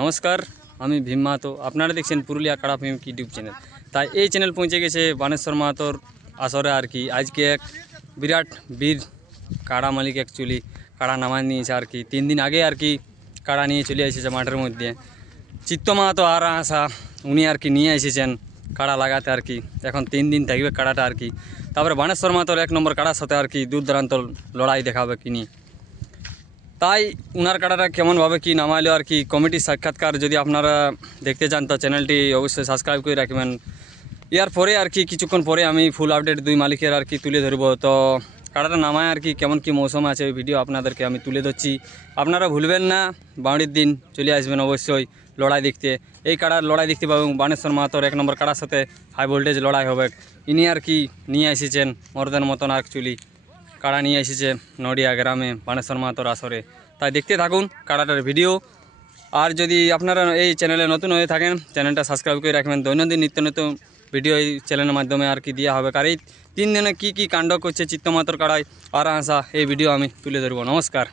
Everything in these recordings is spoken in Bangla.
নমস্কার, আমি ভীম মাহাতো। আপনারা দেখছেন পুরুলিয়া কাড়া প্রেমিক ইউটিউব চ্যানেল। তাই এই চ্যানেল পৌঁছে গেছে বানেশ্বর মাহাতোর আসরে আর কি। আজকে এক বিরাট বীর কাড়া মালিক অ্যাকচুয়ালি কাড়া নামায় নিয়েছে আর কি। 3 দিন আগে আর কি কাড়া নিয়ে চলে এসেছে মাঠের মধ্যে। চিত্ত মাহাতো আর আসা উনি আর কি নিয়ে এসেছেন কাড়া লাগাতে আর কি। এখন 3 দিন থাকবে কাড়াটা আর কি। তারপরে বানেশ্বর মাহাতোর 1 নম্বর কাড়ার সাথে আর কি দূর দূরান্ত লড়াই দেখাবে কিনি। তাই উনার কাড়াটা কেমনভাবে কি নামাইলো আর কি কমিটির সাক্ষাৎকার যদি আপনারা দেখতে চান তো চ্যানেলটি অবশ্যই সাবস্ক্রাইব করে রাখবেন। ইয়ার পরে আর কি কিছুক্ষণ পরে আমি ফুল আপডেট দুই মালিকের আর কি তুলে ধরবো। তো কাড়াটা নামায় আর কি কেমন কি মৌসুম আছে ওই ভিডিও আপনাদেরকে আমি তুলে ধরছি। আপনারা ভুলবেন না, বাউড়ির দিন চলে আসবেন অবশ্যই লড়াই দেখতে। এই কাড়ার লড়াই দেখতে পাবেন বানেশ্বর মাহাতোর 1 নম্বর কাড়ার সাথে হাই ভোল্টেজ লড়াই হবে। ইনি আর কি নিয়ে এসেছেন মর্দের মতন অ্যাকচুয়ালি কাড়া নিয়ে এসেছে নডিয়া গ্রামে বানেশ্বর মাহাতোর আসরে। তাই দেখতে থাকুন কাড়াটার ভিডিও। আর যদি আপনারা এই চ্যানেলে নতুন হয়ে থাকেন চ্যানেলটা সাবস্ক্রাইব করে রাখবেন। দৈনন্দিন নিত্য নতুন ভিডিও এই চ্যানেলের মাধ্যমে আর কি দেওয়া হবে। আর এই 3 দিনে কী কাণ্ড করছে চিত্ত মাহাতোর কাড়ায় আর আসা এই ভিডিও আমি তুলে ধরবো। নমস্কার।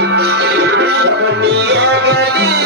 দুনিয়া গেলি